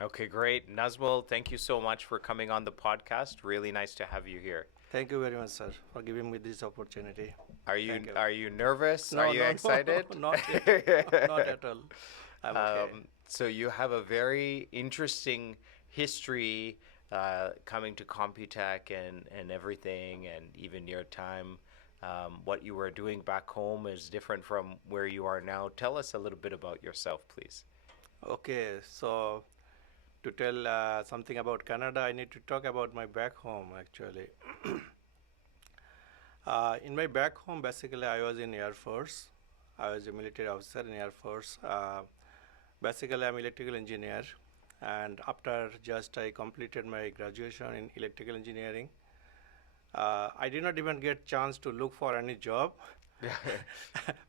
Okay, great. Nazmul, thank you so much for coming on the podcast. Really nice to have you here. Thank you very much, sir, for giving me this opportunity. Are Thank you you. are you nervous? Are No, you no, no, excited? not yet. Not at all. I'm okay. So you have a very interesting history coming to Computech and everything, and even your time. What you were doing back home is different from where you are now. Tell us a little bit about yourself, please. Okay, so to tell something about Canada, I need to talk about my back home actually. In my back home, basically, I was in Air Force. I was a military officer in Air Force. Basically, I'm electrical engineer, and after just I completed my graduation in electrical engineering, I did not even get chance to look for any job.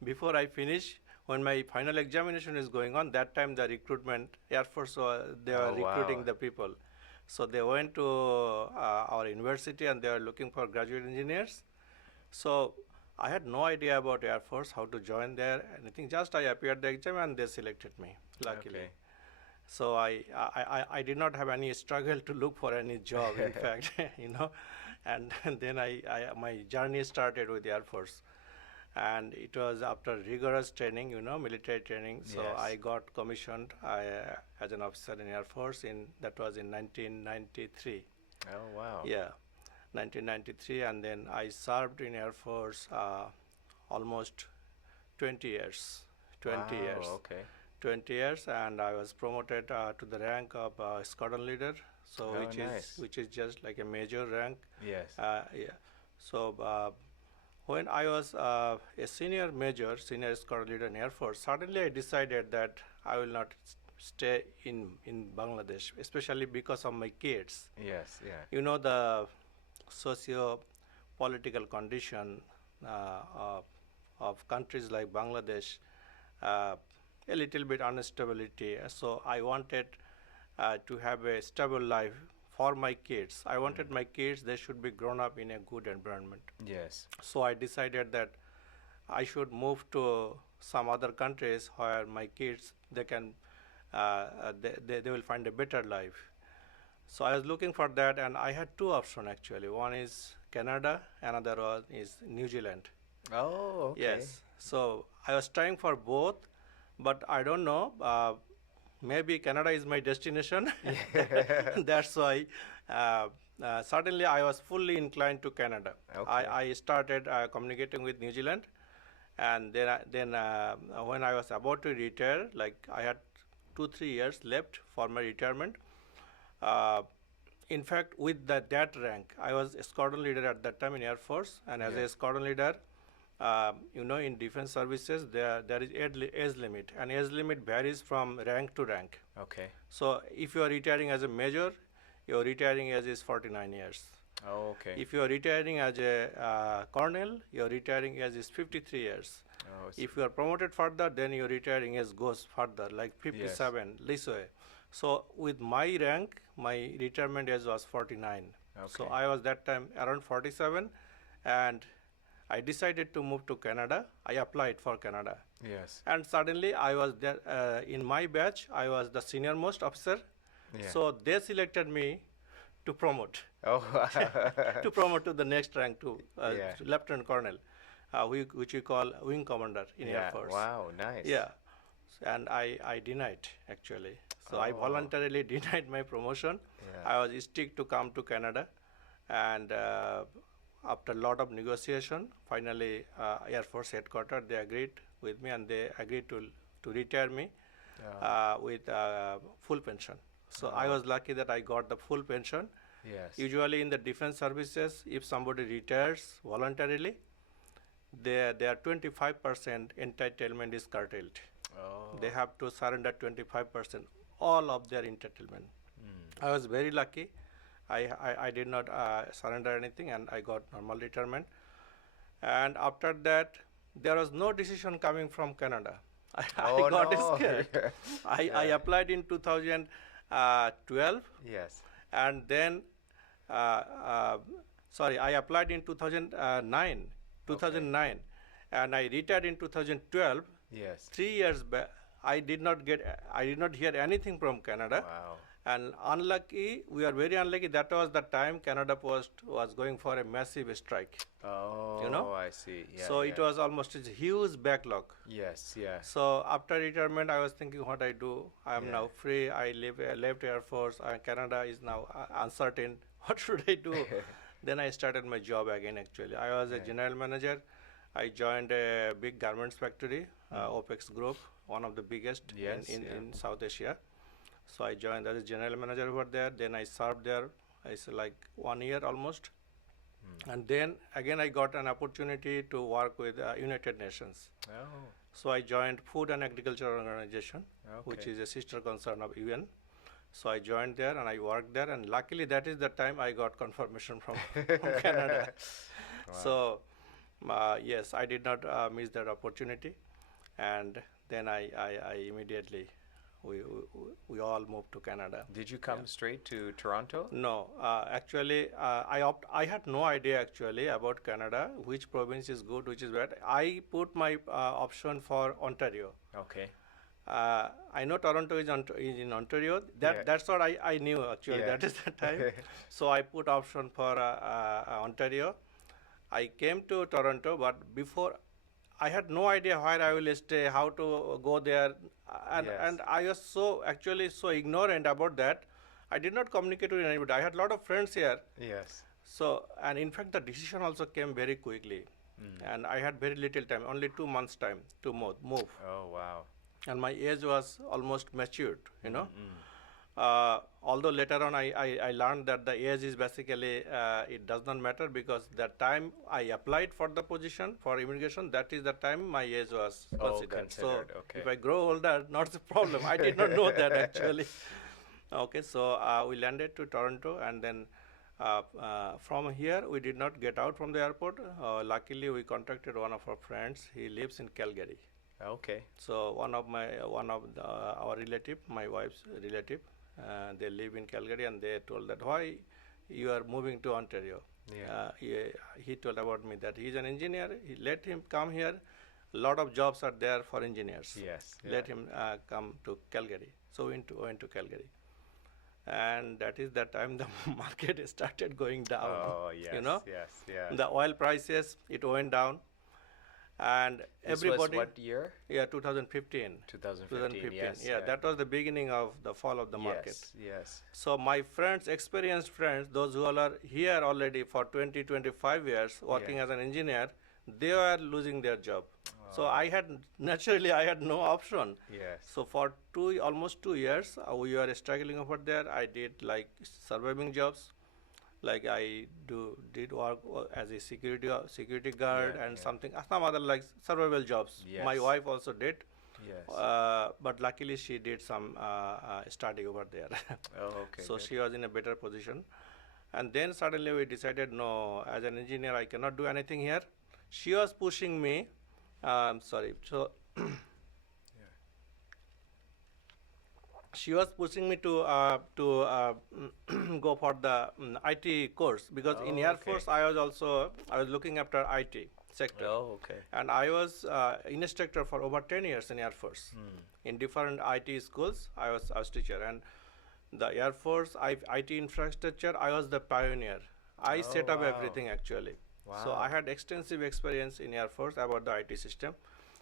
Before I finish, when my final examination is going on, that time the recruitment, Air Force, they were Oh, recruiting wow. the people. So they went to our university and they were looking for graduate engineers. So I had no idea about Air Force, how to join there, anything. Just I appeared the exam and they selected me, luckily. Okay. So I did not have any struggle to look for any job, in fact, and then my journey started with the Air Force. And it was after rigorous training, military training. So Yes. I got commissioned as an officer in Air Force that was in 1993. Oh, wow. Yeah, 1993, and then I served in Air Force almost 20 years. 20 Wow, years. okay. 20 years, and I was promoted to the rank of squadron leader. So Oh, which nice. is just like a major rank. Yes. Yeah. So when I was a senior squadron leader in Air Force, suddenly I decided that I will not stay in Bangladesh, especially because of my kids. Yes, yeah. The socio-political condition of countries like Bangladesh, uh, a little bit instability. So I wanted to have a stable life for my kids. I wanted my kids, they should be grown up in a good environment. Yes. So I decided that I should move to some other countries where my kids, they will find a better life. So I was looking for that, and I had two options actually. One is Canada, another one is New Zealand. Oh, okay. Yes. So I was trying for both, but I don't know. Maybe Canada is my destination. That's why. Suddenly, I was fully inclined to Canada. Okay. I started communicating with New Zealand, and then when I was about to retire, like I had 2-3 years left for my retirement. Uh, in fact, with that rank, I was a squadron leader at that time in Air Force, and as Yeah. a squadron leader, in defense services, there is age limit, and age limit varies from rank to rank. Okay. So if you are retiring as a major, your retiring age is 49 years. Oh, okay. If you are retiring as a colonel, your retiring age is 53 years. Oh, If you are promoted further, then your retiring age goes further, like 57, this way. So with my rank, my retirement age was 49. So Okay. I was that time around 47, and I decided to move to Canada. I applied for Canada. Yes. And suddenly I was there, in my batch, I was the senior most officer. Yeah. So they selected me to promote, Oh. to promote to the next rank, to Yeah. lieutenant colonel, which we call wing commander in Air Yeah. Force. Wow. Nice. Yeah, and I denied actually. So I Oh. voluntarily denied my promotion. Yeah. I was stick to come to Canada, and after a lot of negotiation, finally Air Force headquarters, they agreed with me, and they agreed to retire me with full pension. So I was lucky that I got the full pension. Yes. Usually in the defense services, if somebody retires voluntarily, their 25% entitlement is curtailed. Oh. They have to surrender 25%, all of their entitlement. I was very lucky. I did not surrender anything, and I got normal retirement. And after that, there was no decision coming from Canada. Oh, I got no. scared. I Yeah. applied in 2012, Yes. and then, I applied in 2009, and I retired in 2012. Yes. 3 years back, I did not hear anything from Canada. Wow. And unlucky, we are very unlucky. That was the time Canada Post was going for a massive strike. Oh, I see. Yeah, So yeah. it was almost a huge backlog. Yes, yeah. So after retirement, I was thinking what I do. I am Yeah. now free. I left Air Force. Canada is now uncertain. What should I do? Then I started my job again. Actually, I was a Yeah. general manager. I joined a big garments factory, OPEX Group, one of the biggest Yes, in, yeah. in South Asia. So I joined as a general manager over there. Then I served there. It's like 1 year almost. And then again I got an opportunity to work with United Nations. Oh, So I joined Food and Agriculture Organization, which okay. is a sister concern of UN. So I joined there and I worked there, and luckily that is the time I got confirmation from Canada. Wow. So yes, I did not miss that opportunity, and then I immediately we all moved to Canada. Did you come straight to Toronto? No, actually, I had no idea actually about Canada, which province is good, which is bad. I put my option for Ontario. Okay. I know Toronto is in Ontario. Yeah. That's what I knew actually. Yeah. That is the time. So I put option for Ontario. I came to Toronto, but before I had no idea where I will stay, how to go there, and Yes. and I was so ignorant about that. I did not communicate with anybody. I had a lot of friends here. Yes. So, and in fact, the decision also came very quickly, and I had very little time, only 2 months time to move. Oh, wow. And my age was almost matured, although later on I learned that the age is basically, it does not matter, because the time I applied for the position for immigration, that is the time my age was considered. So okay. if I grow older, not the problem. I did not know that actually. Okay, so we landed to Toronto, and then from here we did not get out from the airport. Luckily, we contacted one of our friends. He lives in Calgary. Okay. So one of our relative, my wife's relative, they live in Calgary, and they told that why you are moving to Ontario. Yeah. He told about me that he's an engineer. Let him come here. A lot of jobs are there for engineers. Yes. Let him come to Calgary. So went to Calgary, and that is the time the market started going down. Oh, yes. Yes. Yeah. The oil prices, it went down. And This everybody, was what year? yeah, 2015. 2015. Yes. Yeah, that was the beginning of the fall of the market. Yes. So my friends, experienced friends, those who all are here already for 20, 25 years working Yeah. as an engineer, they were losing their job. So I had no option. Yes. So for almost 2 years, we were struggling over there. I did like surviving jobs. Like I did work as a security guard, Yeah, and yeah. some other like survival jobs. Yes. My wife also did, Yes. but luckily she did some study over there. Oh, okay. So good. she was in a better position. And then suddenly we decided, no, as an engineer I cannot do anything here. She was pushing me. Sorry. So she was pushing me to go for the IT course, because in Oh, Air okay. Force I was looking after IT sector, Oh, okay. and I was instructor for over 10 years in Air Force. In different IT schools, I was teacher, and the Air Force IT infrastructure, I was the pioneer. I Oh, set up wow. everything actually. So Wow. I had extensive experience in Air Force about the IT system.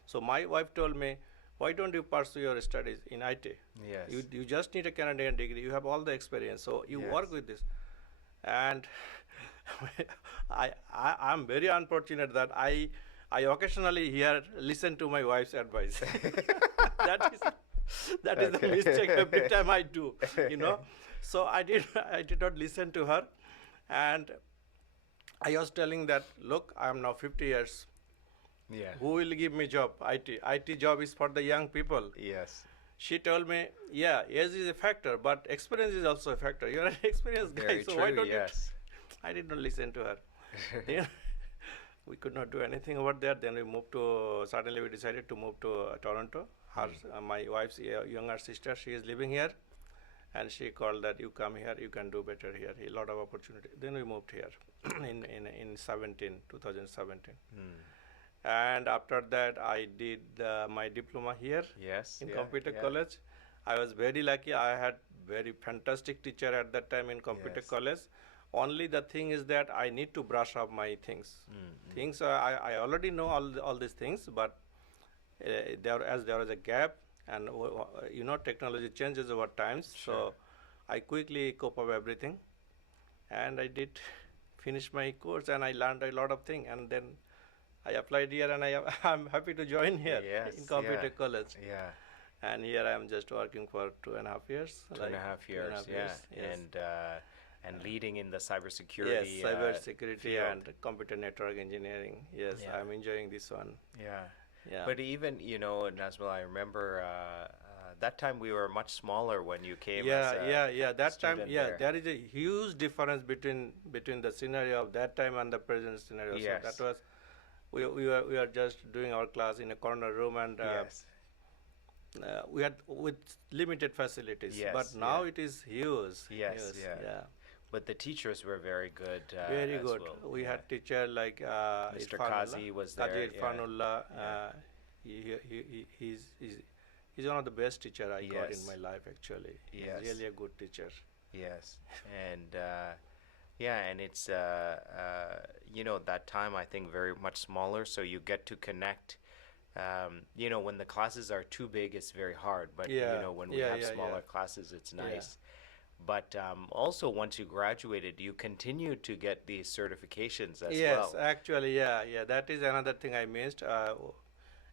So my wife told me, why don't you pursue your studies in IT? Yes. You just need a Canadian degree. You have all the experience, so you Yes. work with this. And I'm very unfortunate that I occasionally listen to my wife's advice. that is the mistake every time I do, So I did not listen to her, and I was telling that, look, I am now 50 years. Yeah. Who will give me job? IT job is for the young people. Yes. She told me, yeah, age is a factor, but experience is also a factor. You're an experienced guy, Very so true. why don't Yes. I did not listen to her. Then we could not do anything over there. Then suddenly we decided to move to Toronto. My wife's younger sister, she is living here. And she called that, you come here, you can do better here. A lot of opportunity. Then we moved here in 2017. And after that, I did my diploma here Yes. in yeah, Computek yeah. College. I was very lucky. I had very fantastic teacher at that time in Computek Yes. College. Only the thing is that I need to brush up my things. Mm-hmm. Things I already know all these things, but there was a gap, and technology changes over times. Sure. So I quickly cope up everything, and I did finish my course, and I learned a lot of things, and then I applied here, and I'm happy to join here in Yes. Yeah. Computer College. Yeah. And here I am just working for 2.5 years. Two and a half years. 2.5 Yeah. years, yes. And leading in the cybersecurity. Yes, cybersecurity field. and computer network engineering. Yes, Yeah. I'm enjoying this one. Yeah. Yeah. But even, Nazmul, I remember that time we were much smaller when you came Yeah, as a That time, student yeah, there. there is a huge difference between the scenario of that time and the present scenario. Yes. So that was, we were just doing our class in a corner room, and Yes. we had with limited facilities. Yes, But now yeah. it is huge. Yes, huge, yeah. But the teachers were very good. Very as good. well. We Yeah. had teacher like Mr. Irfanullah. Kazi was there. Kazi Yeah. Irfanullah. Yeah. He's one of the best teacher I got in Yes. my life, actually. Yes. He's really a good teacher. Yes, and and it's that time I think very much smaller, so you get to connect. When the classes are too big, it's very hard. But when we have smaller classes, it's nice. But also, once you graduated, you continued to get these certifications as well. Yes, actually, that is another thing I missed.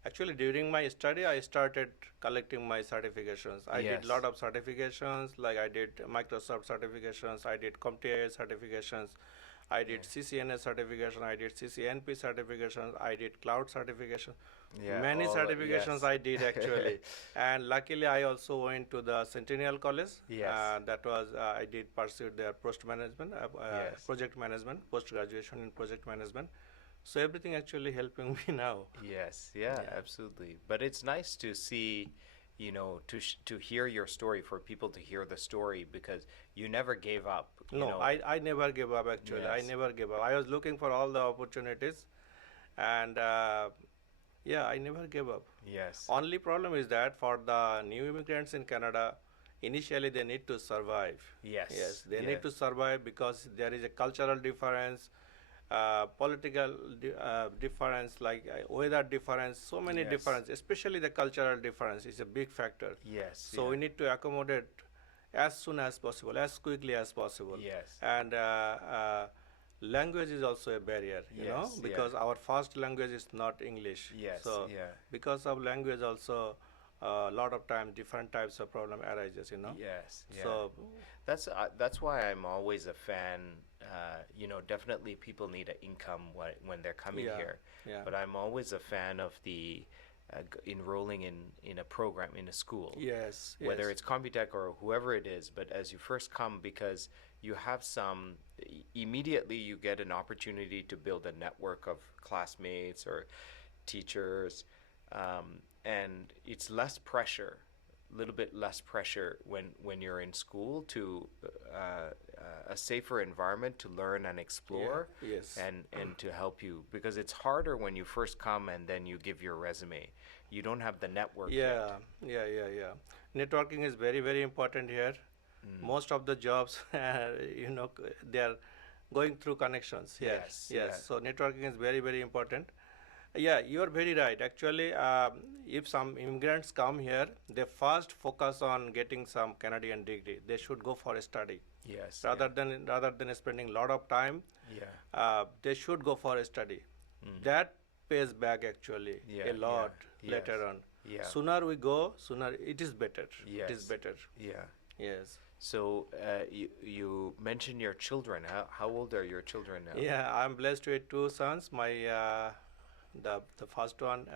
Actually, during my study, I started collecting my certifications. I did Yes. lot of certifications, like I did Microsoft certifications, I did CompTIA certifications, I did CCNA certification, I did CCNP certifications, I did cloud certification. Yeah, Many all certifications yes. I did actually. And luckily, I also went to the Centennial College. Yes. That was, I did pursue their post management, Yes. project management, post graduation in project management. So everything actually helping me now. Yes, yeah, Yeah. absolutely. But it's nice to see, to hear your story, for people to hear the story, because you never gave up. No, I never gave up actually. I Yes. never gave up. I was looking for all the opportunities, and I never gave up. Yes. Only problem is that for the new immigrants in Canada, initially they need to survive. Yes. Yes, they Yeah. need to survive because there is a cultural difference, political difference, like weather difference, so many Yes. difference, especially the cultural difference is a big factor. Yes. So yeah. we need to accommodate as soon as possible, as quickly as possible. Yes. And language is also a barrier, Yes, yeah. because our first language is not English. Yes, So yeah. because of language also, a lot of times different types of problem arises. Yes. Yeah. So that's why I'm always a fan. Definitely people need an income when they're coming Yeah, here. yeah. But I'm always a fan of the enrolling in a program in a school. yes, Whether yes. it's Computek or whoever it is, but as you first come, because you have immediately you get an opportunity to build a network of classmates or teachers, and it's less pressure, a little bit less pressure when you're in school, to a safer environment to learn and explore. Yes. and to help you, because it's harder when you first come and then you give your resume. You don't have the network yet. Yeah. Networking is very, very important here. Most of the jobs, they are going through connections here. Yes, yeah. So networking is very, very important. Yeah, you are very right. Actually, if some immigrants come here, they first focus on getting some Canadian degree. They should go for a study Yes. rather than spending a lot of time. Yeah. They should go for a study. That pays back actually Yeah, a lot yeah, later yes, on. yeah. Sooner we go, sooner it is better. It is Yes. better. Yeah. Yes. So you mentioned your children. How old are your children now? Yeah, I'm blessed with two sons. My the first one,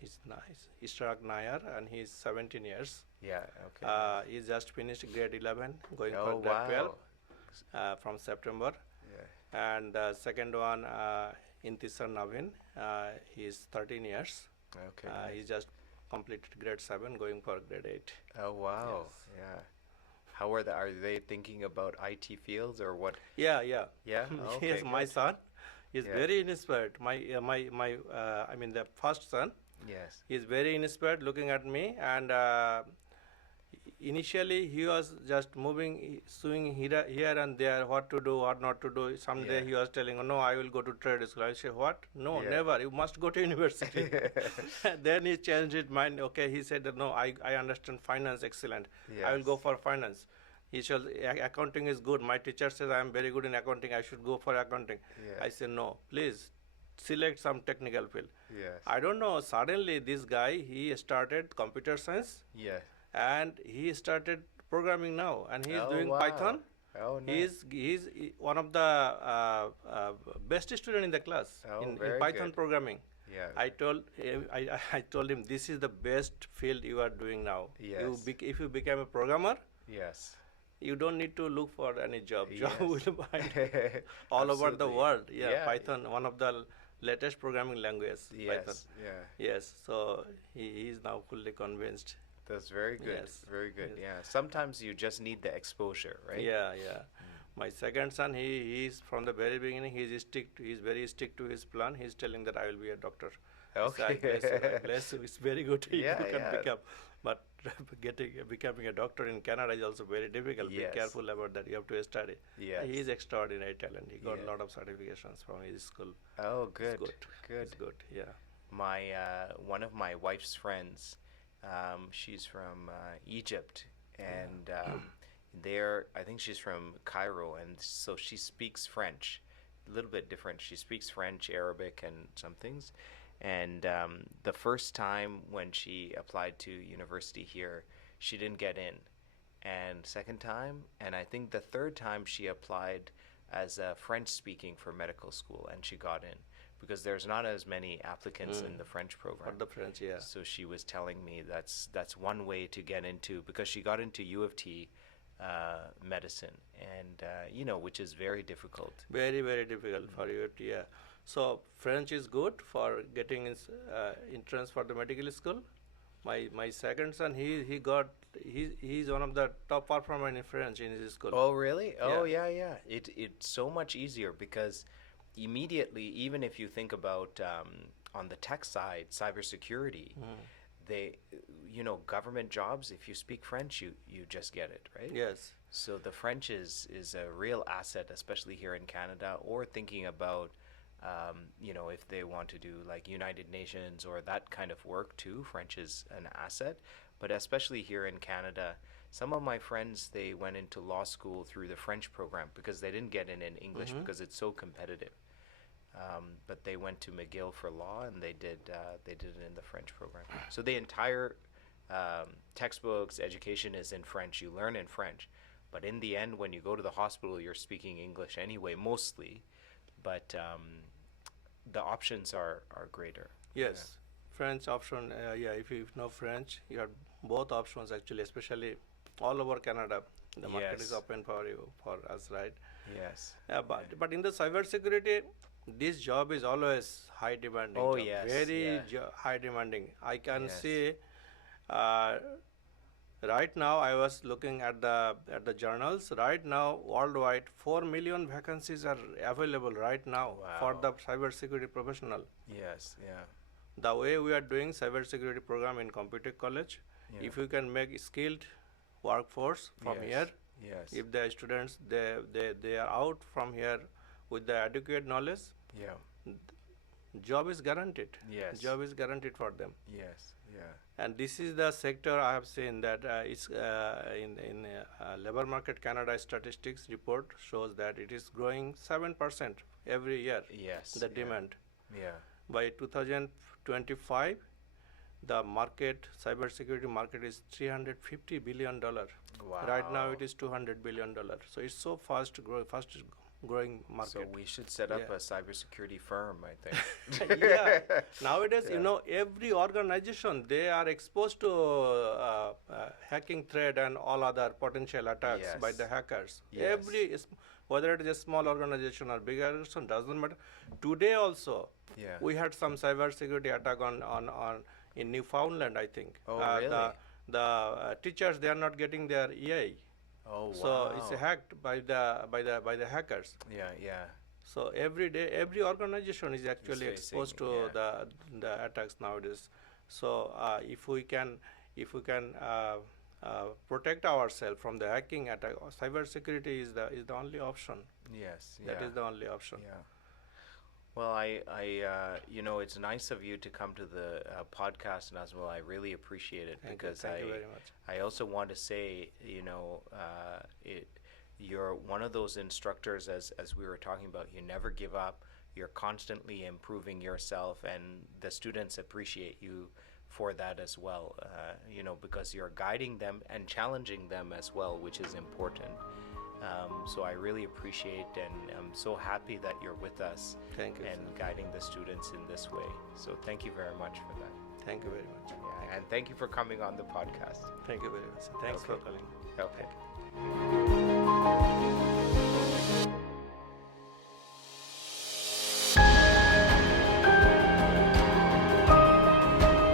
he's nice, Ishrak Nair, and he's 17 years. Yeah. Okay. He just finished grade 11, going Oh, for grade 12 wow. from September. Yeah. And the second one, Intisar Navin, he's 13 years. Okay. He just completed grade 7, going for grade 8. Oh wow. Yes. Yeah. How are they thinking about IT fields or what? Yeah. Yeah. Okay, Yes, my good. son is Yeah. very inspired. The first son, Yes. he is very inspired looking at me, and initially he was just moving, swinging here and there, what to do, what not to do. Someday Yeah. he was telling, "Oh, no, I will go to trade school." I say, "What? No, Yeah. never. You must go to university." Then he changed his mind. Okay, he said, "No, I understand finance, excellent. I will Yes. go for finance." He said, "Accounting is good. My teacher says I am very good in accounting. I should go for accounting." I Yes. said, "No, please select some technical field." Yes. I don't know. Suddenly, this guy he started computer science Yes. and he started programming now, and he is Oh doing wow. Python. Oh He nice. is one of the best student in the class Oh in very Python good. programming. Yeah. I told him this is the best field you are doing now. Yes. If you become a programmer, Yes. you don't need to look for any job. Job Yes. will find all over the Absolutely. world. Yeah, Yeah. Python, one of the latest programming language. Python. Yes. Yeah. Yes, so he is now fully convinced. That's very good. Yes. Very good. Yes. Yeah. Sometimes you just need the exposure, right? Yeah, yeah. My second son, he is from the very beginning. He's very stick to his plan. He's telling that I will be a doctor. So I bless you. I Okay. bless you. It's very good if Yeah, you can yeah. become. But becoming a doctor in Canada is also very difficult. Yes. Be careful about that. You have to study. Yes. He is extraordinary talent. He got Yeah. a lot of certifications from his school. Oh, It's good. good. Good. It's good. Yeah. My one of my wife's friends, she's from Egypt, and there I think she's from Cairo, and so she speaks French, a little bit different. She speaks French, Arabic, and some things. And the first time when she applied to university here, she didn't get in. And second time, and I think the third time she applied as a French speaking for medical school, and she got in because there's not as many applicants in the French For program. the French, yeah. So she was telling me that's one way to get into, because she got into U of T medicine, and which is very difficult. Very, very difficult for you. Yeah. So French is good for getting entrance for the medical school. My second son, he's one of the top performer in French in his school. Oh, really? Oh, Yeah. yeah. It's so much easier because immediately, even if you think about on the tech side, cybersecurity, they, government jobs, if you speak French, you just get it, right? Yes. So the French is a real asset, especially here in Canada, or thinking about, if they want to do like United Nations or that kind of work too. French is an asset, but especially here in Canada, some of my friends, they went into law school through the French program because they didn't get in English because it's so competitive. But they went to McGill for law, and they did it in the French program. So the entire textbooks, education is in French. You learn in French, but in the end, when you go to the hospital, you're speaking English anyway, mostly. But the options are greater. Yes. French option. Yeah. If you know French, you have both options actually, especially all over Canada. The market is Yes. open for you, for us, right? Yes. But in the cybersecurity, this job is always high demanding. Oh, job. yes, Very yeah. high demanding. I can Yes. see. Right now, I was looking at the journals. Right now, worldwide, 4 million vacancies are available right now for Wow. the cybersecurity professional. Yes. Yeah. The way we are doing cybersecurity program in Computek College, Yeah. if we can make skilled workforce from Yes. here, Yes. if the students they are out from here with the adequate knowledge, Yeah. job is guaranteed. Yes. Job is guaranteed for them. Yes. Yeah. And this is the sector I have seen that it's in labor market Canada statistics report shows that it is growing 7% every year. Yes. The yeah. demand Yeah. by 2025, the market cybersecurity market is $350 billion. Wow. Right now it is $200 billion. So it's so fast growing So market. we should set up Yeah. a cybersecurity firm, I think. Yeah. Nowadays, Yeah. every organization, they are exposed to hacking threat and all other potential attacks by Yes. the hackers. Yes. Whether it is a small organization or big organization, doesn't matter. Today also, Yeah. we had some cybersecurity attack on in Newfoundland, I think. Oh, really? The teachers, they are not getting their EI. Oh, wow. So it's hacked by the hackers. Yeah. Yeah. So every day, every organization is actually facing, exposed to the attacks nowadays. So if we can protect ourselves from the hacking attack. Cybersecurity is the only option. Yes. That Yeah. is the only option. Yeah. Well, it's nice of you to come to the podcast, Nazmul. I really appreciate it because Thank you very much. I also want to say, you're one of those instructors, as we were talking about. You never give up. You're constantly improving yourself, and the students appreciate you for that as well. Because you're guiding them and challenging them as well, which is important. So I really appreciate, and I'm so happy that you're with us Thank you, and sir. guiding the students in this way. So thank you very much for that. Thank you very much. Yeah, and thank you for coming on the podcast. Thank you very much. Sir. Thanks for Okay. calling. Okay. Thank you.